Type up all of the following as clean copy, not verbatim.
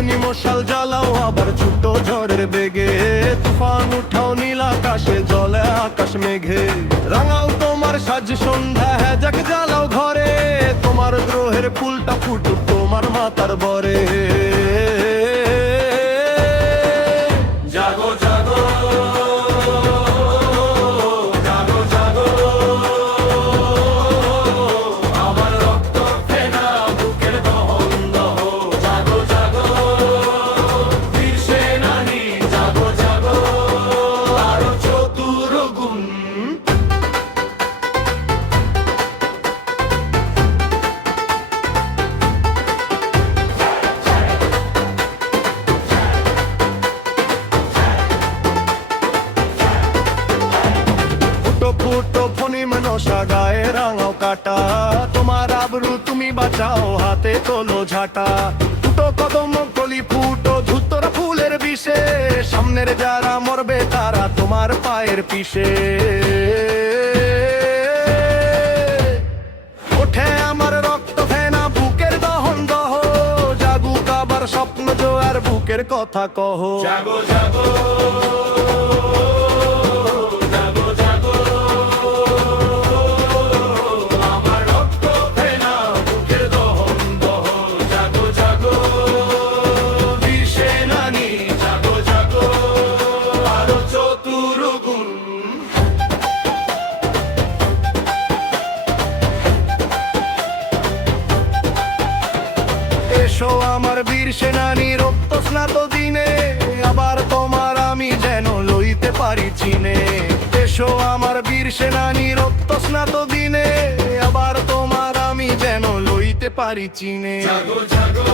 অগ্নি মশাল জ্বালাও আবার ছোট ঝড়ের বেগে, তুফান উঠাও নীল আকাশে জলে আকাশ মেঘে। রাঙাও তোমার সাজ সন্ধ্যা হ্যাজাক জ্বালাও ঘরে, তোমার গ্রহের ফুলটা ফুটুক তোমার মাতার বরে। জাগো জাগো জাগো জাগো, আমার রক্ত ফেনা বুকের দহন দহ। জাগো জাগো বীর সেনানী, জাগো জাগো আরো চতুর গুণ। ফুটো ফণি মনসা গায়ে রাঙাও কাটা, তোমার আবরু তুমি বাঁচাও হাতে তোলো ঝাঁটা। ফুটো কদম কলি ফুটো ধুতরা ফুলের বিষে, সামনের যারা মরবে তারা তোমার পায়ের পিছে। ওঠে আমার রক্ত ফেনা বুকের দহন দহ, জাগুক আবার স্বপ্ন জোয়ার বুকের কথা কহ। জাগো জাগো আমার বীর সেনানী রক্ত স্নাত দিনে, আবার তোমার আমি যেন লইতে পারি চিনে। এসো আমার বীর সেনানী রক্ত স্নাত দিনে, আবার তোমার আমি যেন লইতে পারি চিনে। জাগো জাগো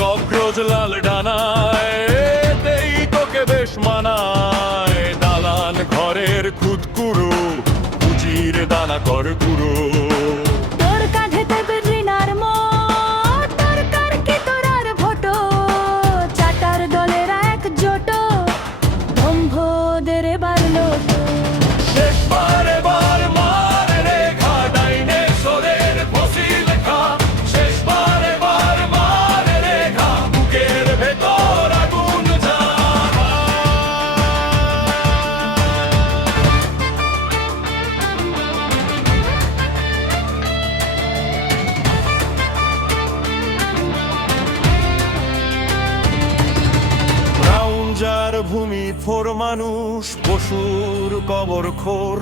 কক্রোচ লাল ডানায়, এতেই তোকে বেশ মানায়। দালান ঘরের খুদকুরু, পুজির দানা কর গুরু। তোর কাঁধেতে বেরিনার মোট, তোর কার কি তোর আর ভোটো। চাটার দলের এক জোটো, দম্ভদের বাড়লো তো। শেষবার এবার মার রেখা, ডাইনোসরের ফসিল খা। শেষবার এবার মার রেখা, বুকের ভেতর আগুন জ্বালা। রাউঞ্জার ভূমি ফোর মানুষ পশুর কবর খোর।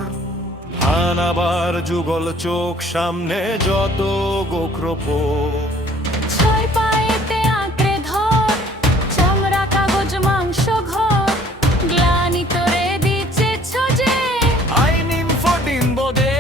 আনাবার যুগল চোখ সামনে যত গোখরোপোর। ছয় পায়েতে আঁকড়ে ধর, চামড়া কাগজ মাংস ঘর। গ্লানি তোরে দিচ্ছে ছোজে, আইনিম ফটিন বোদে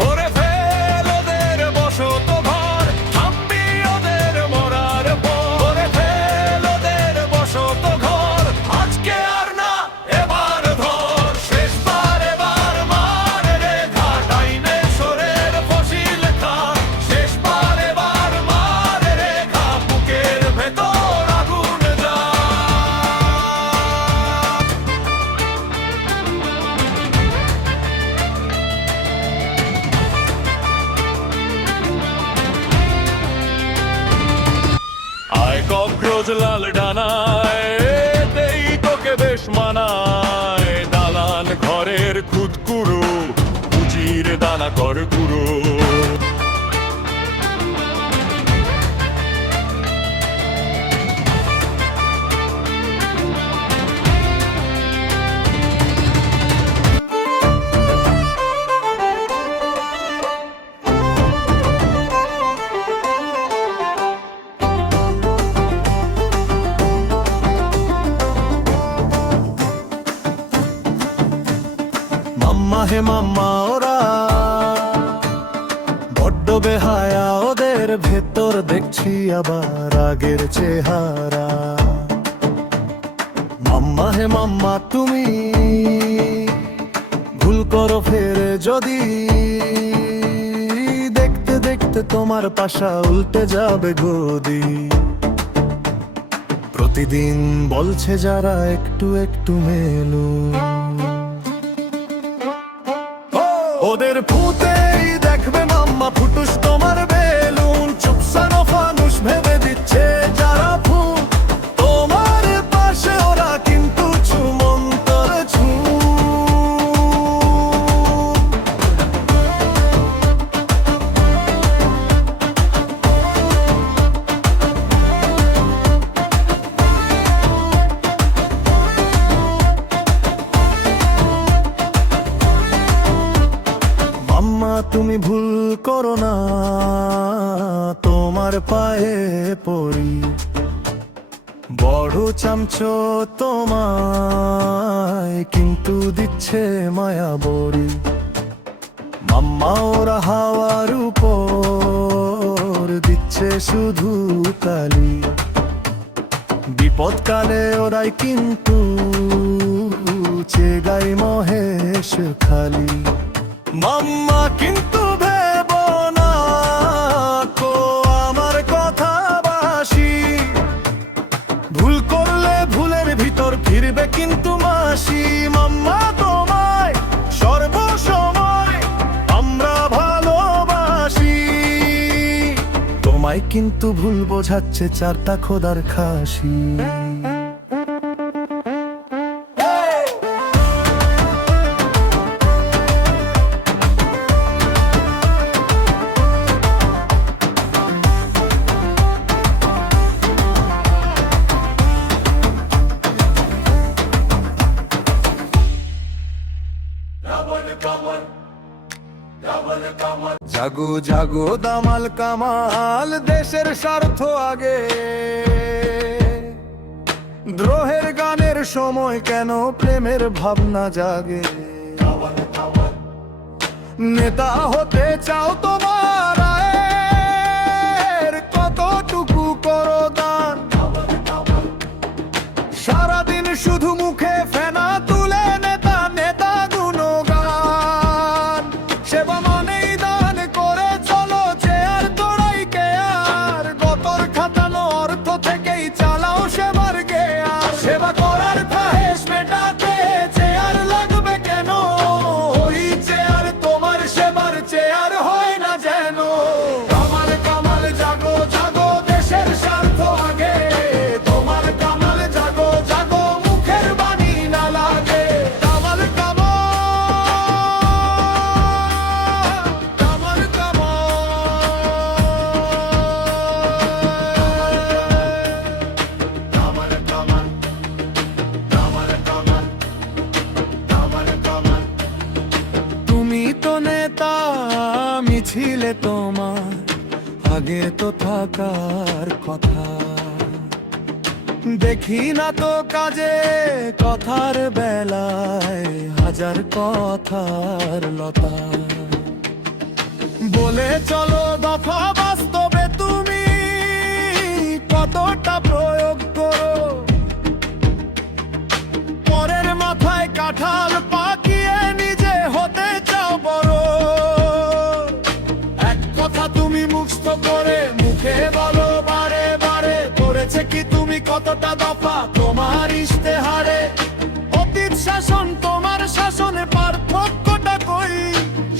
ভরে ফেল ওদের বসত ঘর। থামবি ওদের মরার পর, ভরে ফেল ওদের বসত ঘর। আজকে আর না এবার ধর, শেষবার এবার মার রেখা, ডাইনোসরের ফসিল খা। শেষবার এবার মার রেখা, বুকের ভেতর আগুন জ্বালা। আয় কক্রোচ লাল ডানায়, এতেই তোকে বেশ মানায়। দালান ঘরের খুদকুরু, পুজির দানা কর গুরু। মাম্মা হে মাম্মা ওরা বড্ড বেহায়া ওদের বুকের ভেতর দেখছি আবার আগের চেহারা। মাম্মা হে মাম্মা তুমি ভুল করো ফেরে যদি, দেখতে দেখতে তোমার পাশা উল্টে যাবে গদি। প্রতিদিন বলছে যারা একটু একটু মেলু, ওদের ভূতেই দেখবে মাম্মা ফুটুস তোমার বেলুন। চুপসানো ফানুস ভেবে দিচ্ছে যারা ভূত, তোমার পাশে ওরা কিন্তু ছুমন্তর ছু। মাম্মা তুমি ভুল করো না, তোমার পায়ে পড়ি। বড় চামচো তোমায় কিন্তু দিচ্ছে মায়া বড়ি। মাম্মা ওরা হাওয়ার উপর দিচ্ছে শুধু কালি। বিপদকালে ওরাই কিন্তু চেগাই মহেশ খালি। মাম্মা কিন্তু ভেব না কো আমার কথা বাসি, ভুল করলে ভুলের ভিতর ফিরবে কিন্তু মাসি। মাম্মা তোমায় সর্বসময় আমরা ভালোবাসি, তোমায় কিন্তু ভুল বোঝাচ্ছে চারটা খোদার খাসি। জাগো জাগো দামাল কামাল, দেশের স্বার্থ আগে। দ্রোহের গানের সময় কেন প্রেমের ভাবনা জাগে। নেতা হতে চাও তোমার আয়ের কতটুকু করো দান। সারাদিন শুধু মুখে ফেনা তুলে নেতা নেতা গুণগান। সেবা মানেই দান করে চলো চেয়ার তোড়াই কেয়ার। গতর খাতানো অর্থ থেকেই চালাও সেবার গেয়ার। সেবা করার খাহেশ মেটাতে চেয়ার লাগবে কেন? ওই চেয়ার তোমার সেবার চেয়ার হয় না যেন। কামাল কামাল জাগো জাগো দেশের স্বার্থ আগে। তোমার কামাল জাগো জাগো মুখের বাণী না লাগে। কামাল কামাল কামাল কামাল কামাল কামাল কামাল কামাল কামাল। তুমি তো নেতা মিছিলে তোমার আগে তো থাকার কথা। দেখি না তো কাজে কথার বেলায় হাজার কথার লতা। বলে চলো দফা বাস্তবে তুমি কতটা প্রয়োগ করো। পরের মাথায় কাঁঠাল পাকিয়ে নিজে হতে চাও বড়। এক কথা তুমি মুখস্থ করে মুখে বলো বারে বারে। করেছে কি তুমি কতটা দফা তোমার ইশতেহারে। অতীত শাসন তোমার শাসনে পার্থক্যটা কই?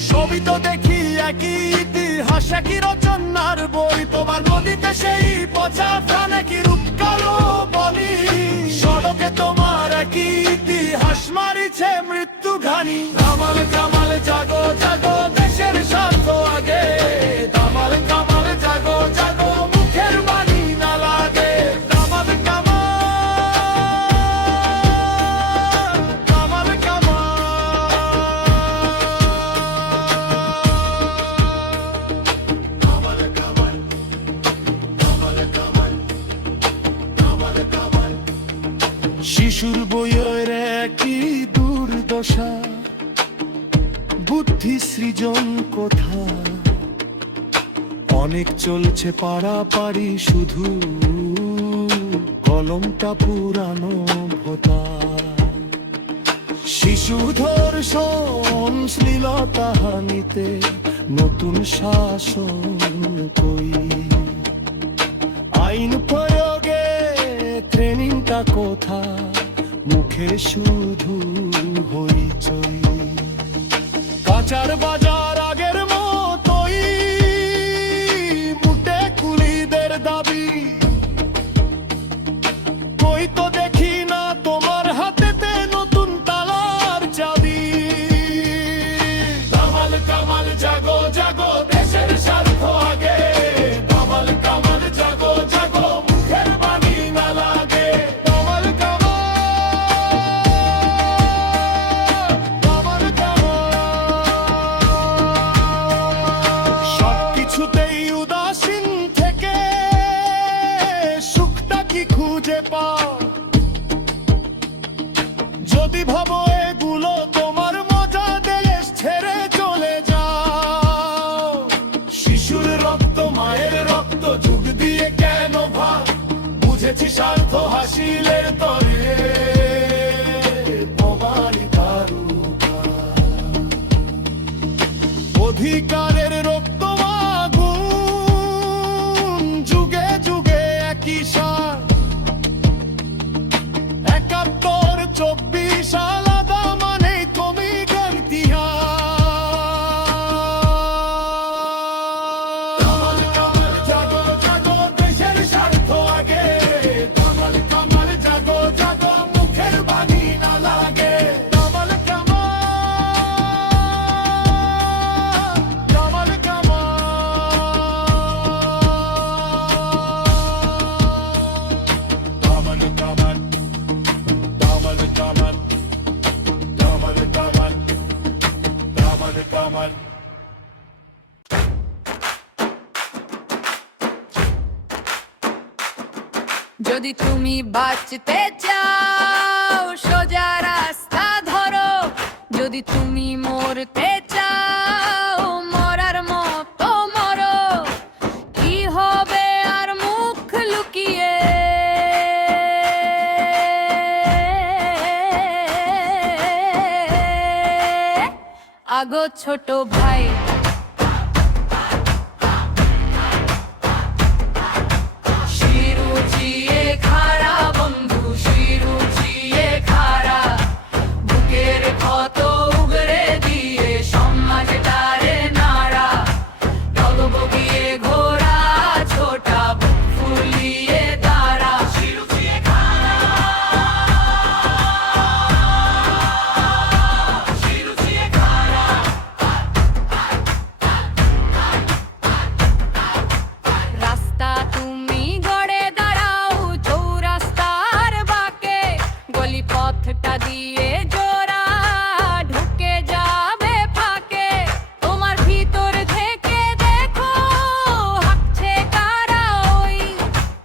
সবই তো দেখি একই ইতিহাস একই রচনার বই। তোমার নদীতে সেই পচা প্রাণে কি রূপ কালো বলি। সড়কে তোমার একই ইতিহাস মারিছে মৃত্যু ঘানি। কামাল কামাল জাগো জাগো দেশের স্বার্থ আগে। কামাল কামাল জাগো জাগো মুখের বাণী না লাগে। কামাল কামাল কামাল কামাল কামাল কামাল কামাল কামাল কামাল কামাল। শিশুর বইয়ের একই দুর্দশা, বুদ্ধি সৃজন কোথা। অনেক চলছে পাড়াপাড়ি, শুধু কলমটা পুরানো ভোতা। শিশু ধর্ষণ শ্লীলতাহানিতে নতুন শাসন কই, আইন প্রয়োগে ট্রেনিংটা কোথা, মুখে শুধু হইচই। কাঁচার বাজার আগের মতোই, মুটে কুলিদের দাবি, কই তো দেখি না তোমার হাতেতে নতুন তালার চাবি। কামাল কামাল জাগো জাগো, দেশের স্বার্থ আগে, কামাল কামাল জাগো জাগো, মুখের বাণী না লাগে। কামাল কামাল কামাল, সবকিছুতেই উদাসীন থেকে সুখটা কি খুঁজে পাও? যদি ভাবো এগুলো তোমার মজা, দেশ ছেড়ে চলে যাও। শিশুর রক্ত মায়ের রক্ত, যুগ দিয়ে কেন ভাগ? বুঝেছি স্বার্থ হাসিলের তরে তোমারই তারকা। অধিকারের রক্ত আগুন, যুগে যুগে একই সার। 71-24 আলাদা মানে তুমি ইতিহাস। কামাল কামাল জাগো জাগো, দেশের স্বার্থ আগে, কামাল কামাল জাগো জাগো, মুখের বাণী না লাগে। কামাল কামাল কামাল কামাল, কামাল কামাল, কামাল কামাল, কামাল কামাল কামাল। যদি তুমি বাঁচতে চাও সোজা রাস্তা ধরো, যদি তুমি মরতে চাও মরার মতো মরো। কি হবে আর মুখ লুকিয়ে, আগো ছোট ভাই। শিরুচিয়ে খাড়া বন্ধু, শিরুচিয়ে খাড়া, বুকের ক্ষত উগরে দিয়ে সমাজটারে নাড়া। ডগবগিয়ে ঘোড়া ছোটা, বুক ফুলিয়ে দাঁড়া। শিরুচিয়ে খাড়া, শিরুচিয়ে খাড়া। রাস্তা তুমি গড়ে দাঁড়াও চৌরাস্তার বাঁকে, গলি পথটা দিয়ে জোড়া ঢুকে যাবে ফাঁকে। তোমার ভিতর থেকে দেখো হাঁকছে কারা, ওই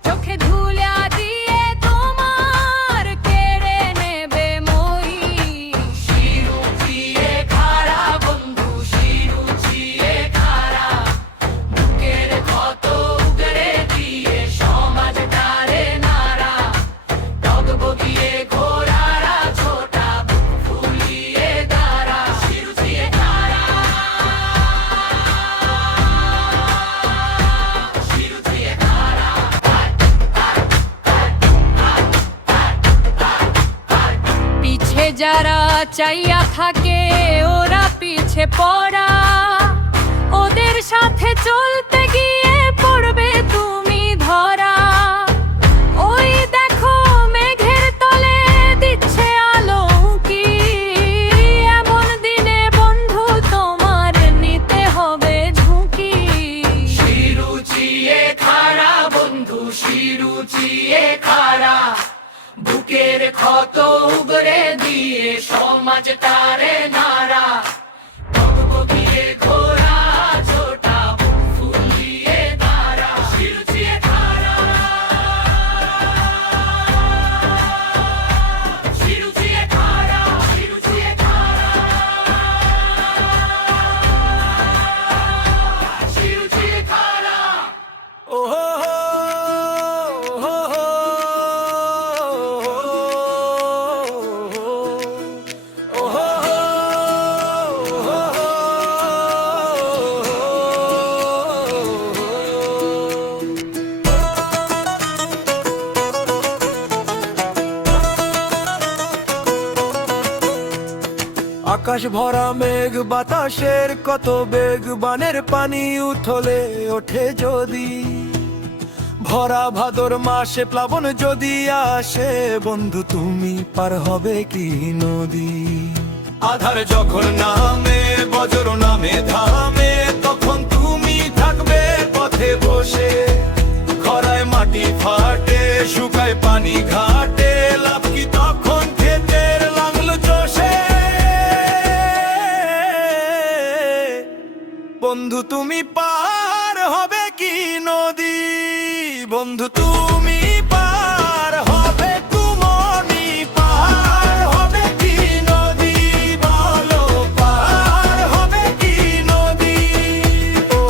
চোখে ধুলা দিয়ে তোমার কেড়ে নেবে মই। শিরুচিয়ে খাড়া বন্ধু, শিরুচিয়ে খাড়া, বুকের ক্ষত উগরে দিয়ে সমাজটারে নাড়া। ডগবগিয়ে ঘোড়ারা ছোটা, বুক ফুলিয়ে দাঁড়া। শিরুচিয়ে খাড়া, শিরুচিয়ে খাড়া। পিছে যারা চাইয়া থাকে ওরা পিছে পড়া, ওদের সাথে চলতে গিয়ে পড়বে তুমি ধরা। ওই দেখো মেঘের তলে দিচ্ছে আলো কি, এমন দিনে বন্ধু তোমার নিতে হবে ঝুঁকি। শিরুচিয়ে খাড়া বন্ধু, শিরুচিয়ে খাড়া, বুকের ক্ষত উগরে দিয়ে সমাজটারে নাড়া। ডগবগিয়ে ঘোড়া ছোটা, বুক ফুলিয়ে দাঁড়া। শিরুচিয়ে খাড়া, শিরুচিয়ে খাড়া, শিরুচিয়ে খাড়া, শিরুচিয়ে খাড়া। আকাশ ভরা মেঘ, বাতাসের কত বেগ, বানের পানি উথলে ওঠে যদি, ভরা ভাদর মাসে প্লাবন যদি আসে, বন্ধু তুমি পার হবে কি নদী? আধার যখন নামে, বজ্র নামে ধামে, তখন তুমি থাকবে পথে বসে। খরায় মাটি ফাটে, শুকায় পানি ঘাটে, লাভ কি তখন ক্ষেতের লাগলো চষে? বন্ধু তুমি পার হবে কি নদী? বন্ধু তুমি পার হবে কুমনি, পার হবে কি নদী? বলো পার হবে কি নদী? ও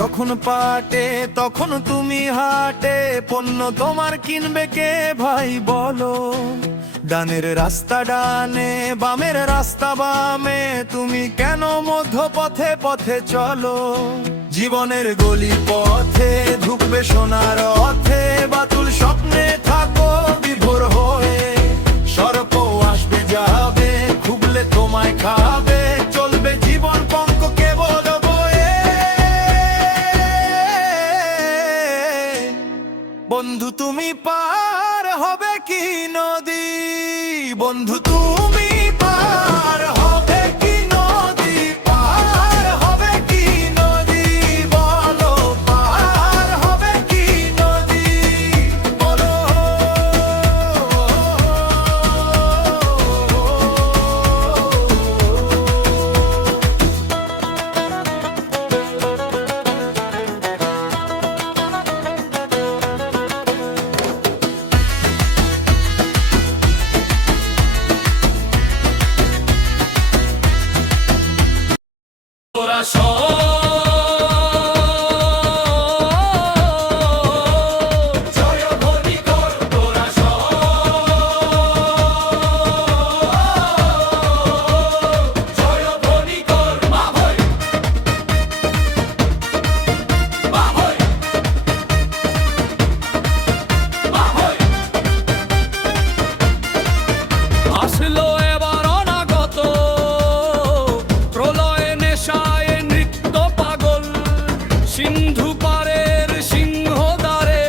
যখন পাটে তখন তুমি হাটে, পণ্য তোমার কিনবে কে ভাই বলো? ডানের রাস্তা ডানে, বামের রাস্তা বামে, তুমি কেন মধ্য পথে পথে চলো? জীবনের গলি পথে ঢুকবে সোনার অথে, বাতুল স্বপ্নে থাকো বিভোর হয়ে। সর্প আসবে যাবে, খুবলে তোমায় খাবে, চলবে জীবন পঙ্ক কেবল বয়ে। বন্ধু তুমি পার হবে কি নদী? বন্ধু তুমি পার হবে কি নদী? পার হবে কি নদী? বলো পার হবে কি নদী? বলো। তোরা সব জয় ধ্বনি কর, তোরা সব জয় ধ্বনি কর। মা ভয়, মা ভয়, মা ভয়। আসলো এবার অনাগত প্রলয়, নেশায় নৃত্য পাগল, সিন্ধু পারের সিংহদ্বারে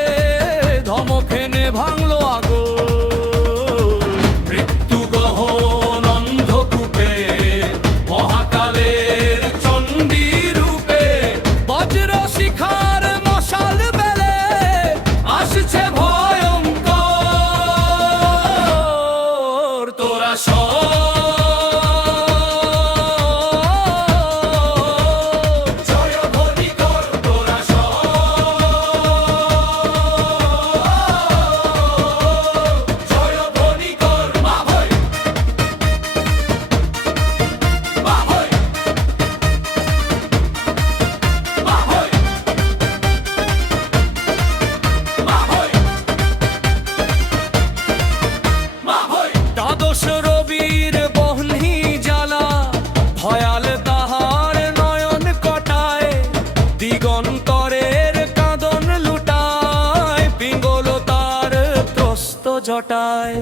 ধমকেনে ভাঙলো আগল। মৃত্যু গহন অন্ধকূপে, মহাকালের চণ্ডী রূপে, বজ্র শিখার মশাল বেলে আসছে ভয়ঙ্কর। তোরা সব জয় ধ্বনি কর, তোরা সব জয় ধ্বনি কর। মা ভয়, মা ভয়, মা ভয়, মা ভয়, মা ভয়। দ্বাদশ রবির বহ্নি জ্বালা, ভয়াল তাহার নয়ন কটায়, দিগন্তরের কাঁদন লুটায়, পিঙ্গল তার ত্রস্ত জটায়।